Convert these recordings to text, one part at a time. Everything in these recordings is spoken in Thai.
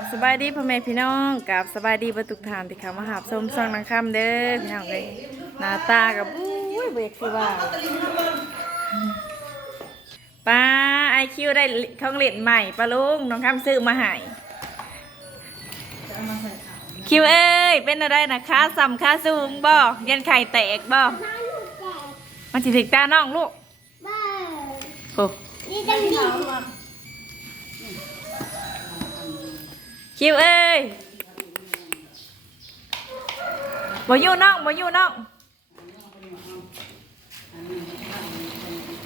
กับสบายดีพ่อแม่พี่น้องกับสบายดีประตุกทานที่เขามาหาส้มซองนังคำเด้อพี่น้องเลยหน้าตากับอุ้ยเบกสิว่าป้าไอคิวได้ของเล่นใหม่ป้าลุงน้องคำซื้อมาให้คิวเอ้ยเป็นอะไรนะค่าซ้ำค่าสูงบ่ยันไข่แตกบ่มันสิถึงตาน้องลูกโอ้ คิวเอ้ยบ่อยู่น้องบ่อยู่น้อง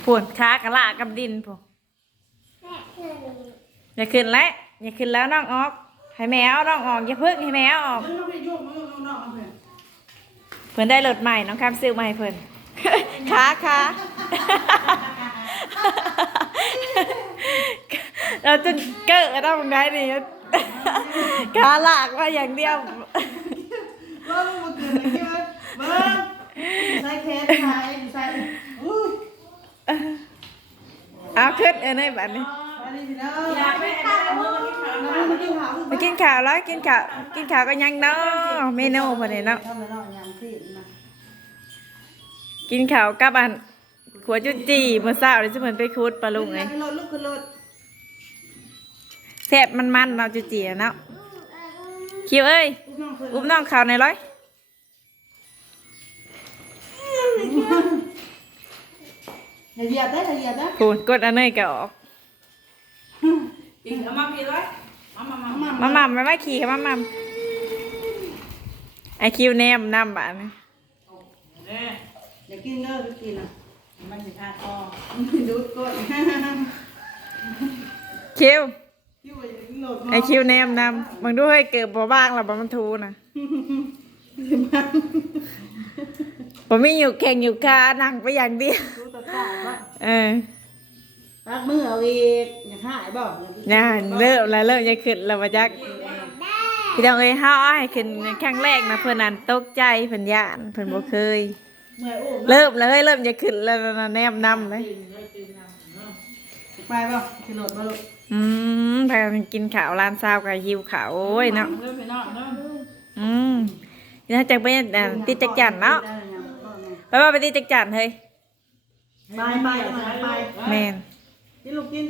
ปวดขากระลากับดินพวกอย่าขึ้นแล้วอย่าขึ้นแล้วน้องออก ให้แมวน้องออกอย่าพึ่งให้แมวออกเพิ่นได้รถใหม่น้องคำซื้อมาให้เพิ่นขาขาเราจะเกิดต้องได้นี่ ขาลากมาอย่างเดียวเบิ้งมาเกิดอะไรขึ้นเบิ้งใส่เคสใส่ใส่อุ้ยเอาขึ้นเออในบัดนี้มาดิพี่น้องอยากไปแอบมือมากินข้าว ไปกินข้าวแล้วกินข้าวกินข้าวก็ยังเนาะเมนูพอดีเนาะทำไมเนาะยังสินะกินข้าวกับอันขัวจุจีเมื่อเช้าเลยจะเหมือนไปคุดปลาลุงไงขึ้นรถลูกขึ้นรถแซ่บมันมันๆเนาะจุจีอะเนาะคิวเอ้ยอุ้มน้องขึ้นอุ้มน้องข้าวในอยร้อยอย่าเหยียบได้อย่าเหยียบได้คูณกดอันเนยก็ออกอีกเอามาพี่ร้อยมามามามาม่ำไม่ไม่ขี่ค่ะมาม่ำไอคิวแนมน้ำบาดนี้อย่ากินเด้อกินอะมันสิพาคอดูดก้นคิว พี่ว่าอย่ากินโหลดไอคิวแนมน้ำมึงดูให้เกิดบ่บ้างหรอบ่มันทูนะบ่มีอยู่แข่งอยู่คานั่งไปอย่างเดียวดูตาตาว่าเออรักมือเอาอีกอย่าหายบอกน่าเริ่มแล้วเริ่มจะขึ้นแล้วมาจักพี่น้องเอ้ยเฮาเอาให้ขึ้นครั้งแรกนะเพิ่นนั่นตกใจเพิ่นย่านเพิ่นบ่เคยเมื่อยอุ้มเริ่มเลยเริ่มจะขึ้นแล้วนะแนมนำเลย ไปบ่ขึ้นรถบ่ลูกอืมพากันกินข้าวร้านซาวกับหิวข้าวโอ้ยเนาะเริ่มไปนอกเนาะอืมนี่ถ้าจะไปอ่าติดจักจันเนาะไปว่าไปติดจักจันเฮ้ยไปไปไปแมนนี่ลูกกิน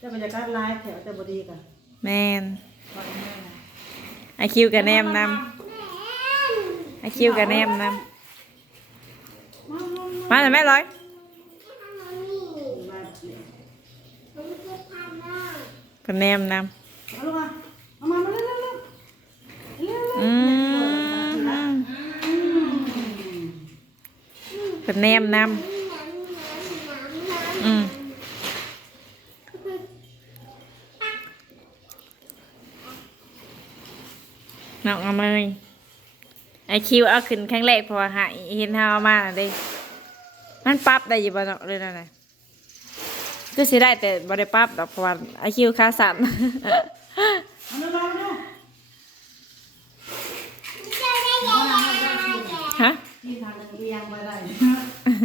จะบรรยากาศไลฟ์แถวจะบดีกันแมนไอคิวกับแนมนำไอคิวกับแนมนำมาเลยแม่ร้อย กับแนมนเอาลูกมาเอามามาเร็วเร็วเร็วำอืมกับแนมนำอืมน้องเอามาเลยไอคิวเอาขึ้นครั้งแรกเพอหายเห็นเฮาเอามาน่ะเด้มันปรั๊บได้อยู่บ่เนาะเลยนั่นน่ะ ก็สิได้แต่บ่ได้ปรั๊บดอกเพราะว่าไอคิวขาสั่นเอาลูกมาเร็วฮะที่ทางเรียงไปได้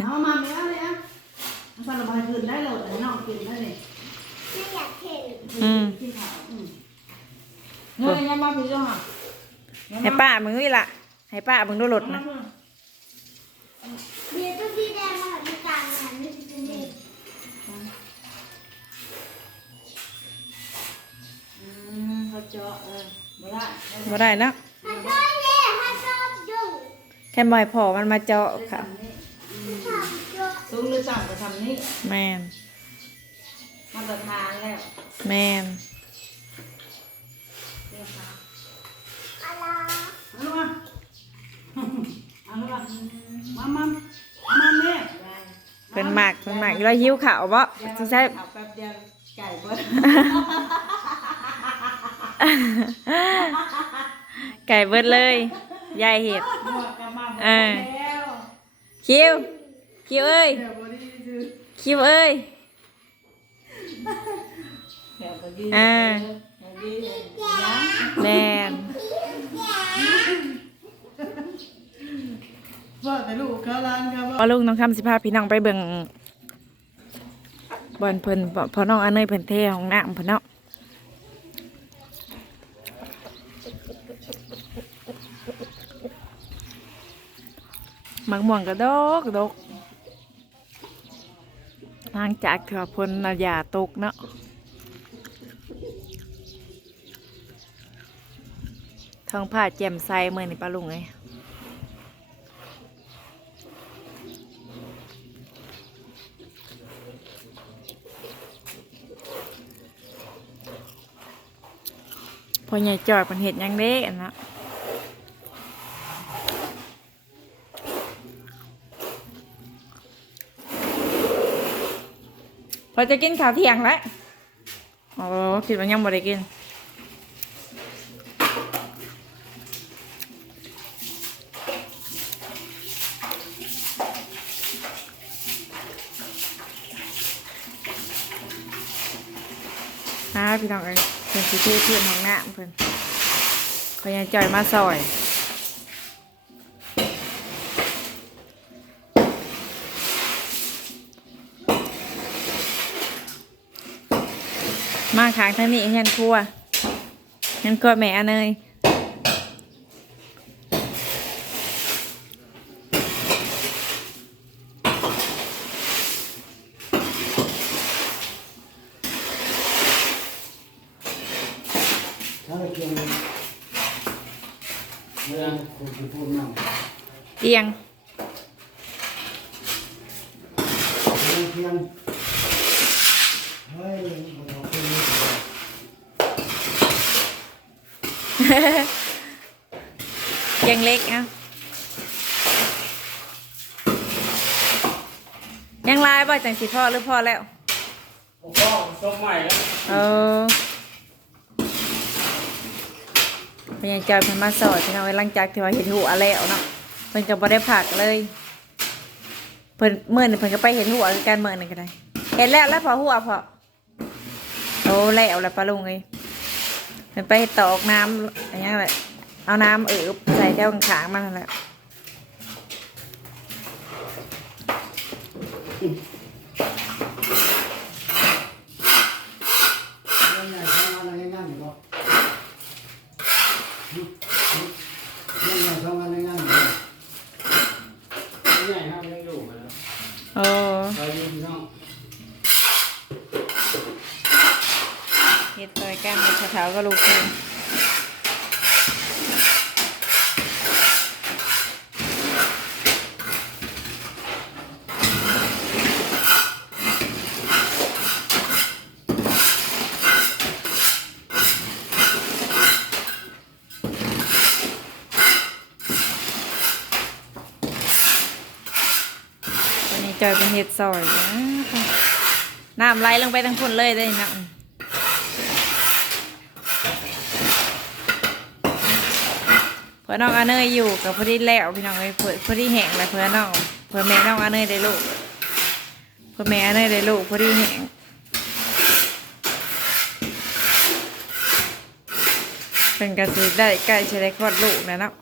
เอามาเมียเลยอะสารบายคืนได้เลยแต่นอกกินได้เลยอืมกินข้าวอืมเฮ้ยยังมาพี่จ้าให้ป้ามึงวิละให้ป้ามึงดูรถนะ เดี๋ยวต้องพี่แดงมาหาจานนะนี่คือนี่ อืมเขาเจาะเออไม่ได้ บ่ได้เนาะฮัลโหลเลยฮัลโหลจุ๊แค่บ่อยพอมันมาเจาะค่ะฮัลโหลสูงหรือต่ำก็ทำนี่แมนมาตรฐานแล้วแมนอะไรเอาลูกมาเอาลูกมามามามาแม่เป็นหมากเป็นหมากแล้วหิวข้าวบ่สงสัยเอาแป๊บเดียวไก่เบิด ไก่เบิดเลยยายเห็ดหมวกกลับมาหมดเออแล้วคิวคิวเอ้ยเดี๋ยวบอดี้ซื้อคิวเอ้ยเดี๋ยวบอดี้อ่าบอดี้ยังแมนว่าแต่ลูกเขาล้านครับพอลุงน้องคำสิพาพี่น้องไปเบิ่งบอนเพิ่นพอน้องอันเนยเพิ่นเทของน้ำเพิ่นเนาะ มักม่วงกระดกกระดกหลังจากเถื่อพลนาหยาตกเนาะทองผ้าแจ่มใสเมื่อนี่ปลาลุงไงพอใหญ่จอยเป็นเห็ดยังเด้อันนะ พอจะกินข้าวเที่ยงแล้วโอ้คิดว่ายังบ่ได้กินนะพี่น้องเอ้ยเพิ่นสิเทเพื่อนของน้ำเพิ่นเขายังจ่อยมาซอย มาขางทางนี้เงินครัวเงินครัวแม่เนยเราเกี่ยงเตียงเพียงเพียงเฮ้ยมันเอาไปนี่ เตี ยงเล็กเอ้ายังลายบ่จังสิพ่อหรือพ่อแล้วโอ้ก็ซบใหม่แล้วเออเพิ่นยังจอยเพิ่นมาสอนพี่น้องเอ้ยหลังจากที่ว่าเห็นหัวแล้วเนาะเพิ่นก็บ่ได้ผักเลยเพิ่นมื้อนี่เพิ่นก็ไปเห็นหัวคือกันมื้อนึงก็ได้ เห็นแล้วแล้วพอหัวพอโอ้แล้วแล้วปลาลุงเอ้ยเพิ่น ไปตอกน้ำอย่างเงี้ยแหละเอาน้ำเอิบใส่แก้วขางมันแหละ เรื่องใหญ่ทำอะไรง่ายๆก็เรื่องใหญ่ทำอะไรง่ายๆก็ ใหญ่ครับยังอยู่มาแล้ว โอ้ เราอยู่ที่น้อง เฮ็ดซอยกันเฮ็ดเช้าๆก็ลูกเอวันนี้จอยเป็นเห็ดซอยนะน้ำไหลลงไปทั้งพุ่นเลยได้นะ พื่อน้องอาเนยอยู่กับพอดีแล้วพี่น้องเอ้ยเพื่อพอดีแห้งเลยเพื่อน้องเพื่อแม่น้องอาเนยได้ลูกเพื่อแม่อาเนยได้ลูกพอดีแห้งเป็นกระสือได้ใกล้จะได้คลอดลูกนะเนาะ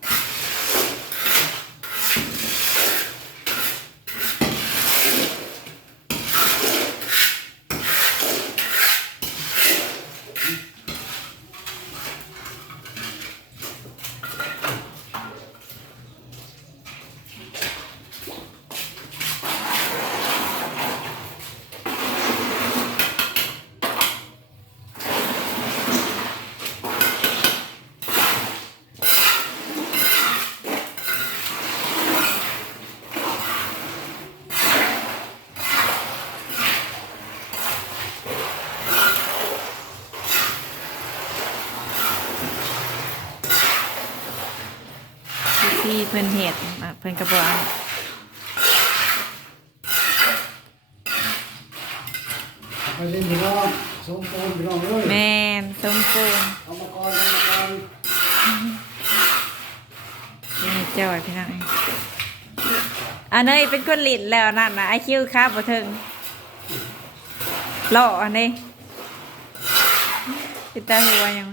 เพิ่นเห็ดอะเพิ่นกระบอกไปเล่นพี่น้องสมบูรณ์พี่น้องเลยแมนสมปูนเอามาก่อนเอามาก่อนนี่จอยพี่น้องเอ้ยอันนี้เป็นคนหลินแล้วนั่นนะไอคิวครับบ่ถึงหล่ออันนี้ติดตาหัวยัง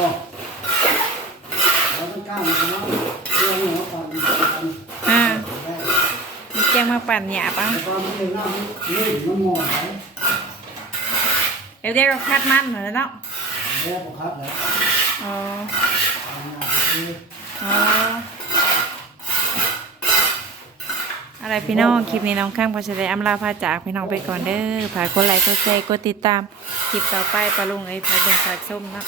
เมีแกงมาปั่นหยาบอะาเงเดี๋ยวเรีกว่าคาดมันเหรอเนาะแย่ผมครับเลยอ๋ออ๋ออะไรพี่น้องคลิปนี้น้องข้างพอจะได้อำลาพาจากพี่น้องไปก่อนเด้อฝากกดไลค์กดแชร์กดติดตามคลิปต่อไปปลาลุงไอ้พาเบิ่งฝากส้มนะ